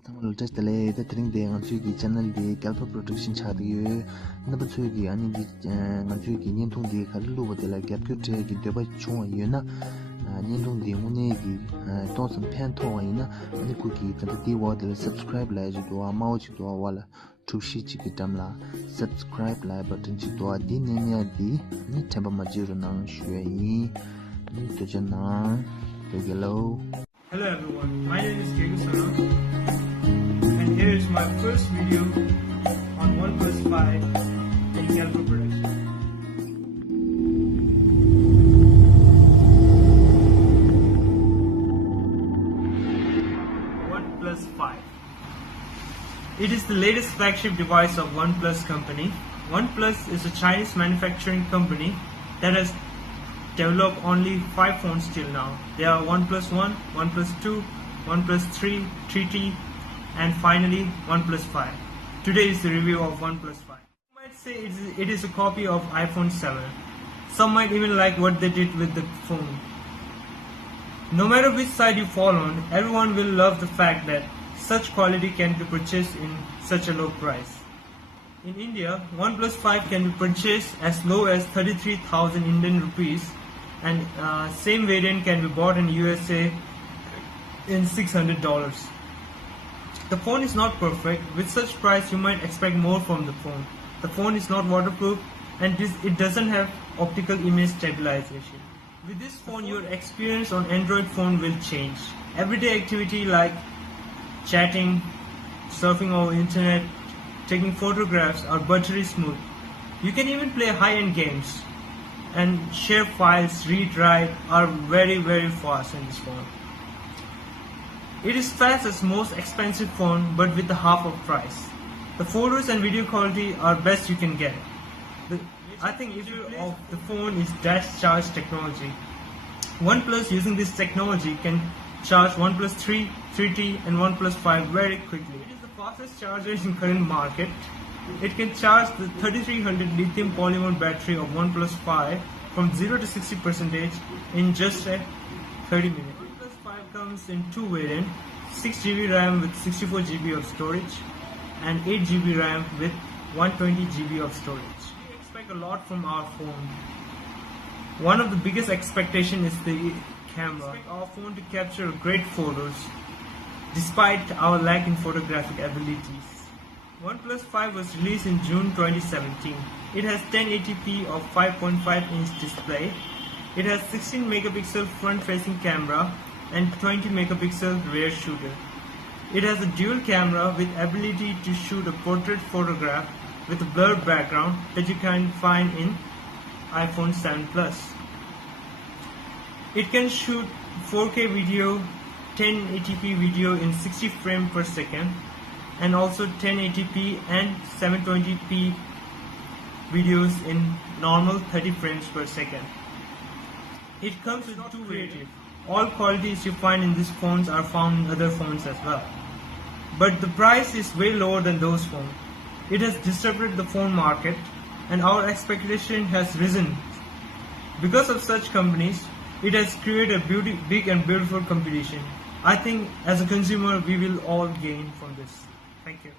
Thamal test le the tring de nganchu gi channel de Calpa production cha de na ba chu gi ani di nganchu gi nyen thong de khar lu ba de la gap kyu tre gi de ba chung yu na nyen thong de mu ne gi to sam phan thong yu na ani ku gi ka de wa de subscribe la ji do ma chi do wala tu shi chi gi tam la subscribe la button chi do di ne nya di ni thaba ma ji ro nang shwe yi ni to jan na hello everyone, my name is Kegu Sana, and here is my first video on OnePlus 5 in Calpa production. OnePlus 5. It is the latest flagship device of OnePlus company. OnePlus is a Chinese manufacturing company that has developed only 5 phones till now. There are OnePlus 1, OnePlus 2, OnePlus 3, 3T, and finally OnePlus 5. Today is the review of OnePlus 5. You might say it is a copy of iPhone 7. Some might even like what they did with the phone. No matter which side you fall on, everyone will love the fact that such quality can be purchased in such a low price. In India, OnePlus 5 can be purchased as low as 33,000 Indian rupees, and same variant can be bought in USA in $600. The phone is not perfect. With such price, you might expect more from the phone. The phone is not waterproof, and it doesn't have optical image stabilization. With this phone, your experience on Android phone will change. Everyday activity like chatting, surfing over internet, taking photographs are buttery smooth. You can even play high-end games, and share files, read, write are very fast in this phone. It is fast as most expensive phone, but with the half of price. The photos and video quality are best you can get. I think issue of the phone is dash charge technology. OnePlus using this technology can charge OnePlus 3, 3T and OnePlus 5 very quickly. It is the fastest charger in current market. It can charge the 3300 lithium polymer battery of OnePlus 5 from 0 to 60% in just 30 minutes. OnePlus 5 comes in two variants, 6GB RAM with 64GB of storage and 8GB RAM with 120GB of storage. We expect a lot from our phone. One of the biggest expectations is the camera. We expect our phone to capture great photos despite our lack in photographic abilities. OnePlus 5 was released in June 2017. It has 1080p of 5.5-inch display. It has 16 megapixel front-facing camera and 20 megapixel rear shooter. It has a dual camera with ability to shoot a portrait photograph with a blurred background that you can find in iPhone 7 Plus. It can shoot 4K video, 1080p video in 60 frames per second, and also 1080p and 720p videos in normal 30 frames per second. It comes with two variants. All qualities you find in these phones are found in other phones as well. But the price is way lower than those phones. It has disrupted the phone market and our expectation has risen. Because of such companies, it has created a big and beautiful competition. I think as a consumer we will all gain from this. Thank you.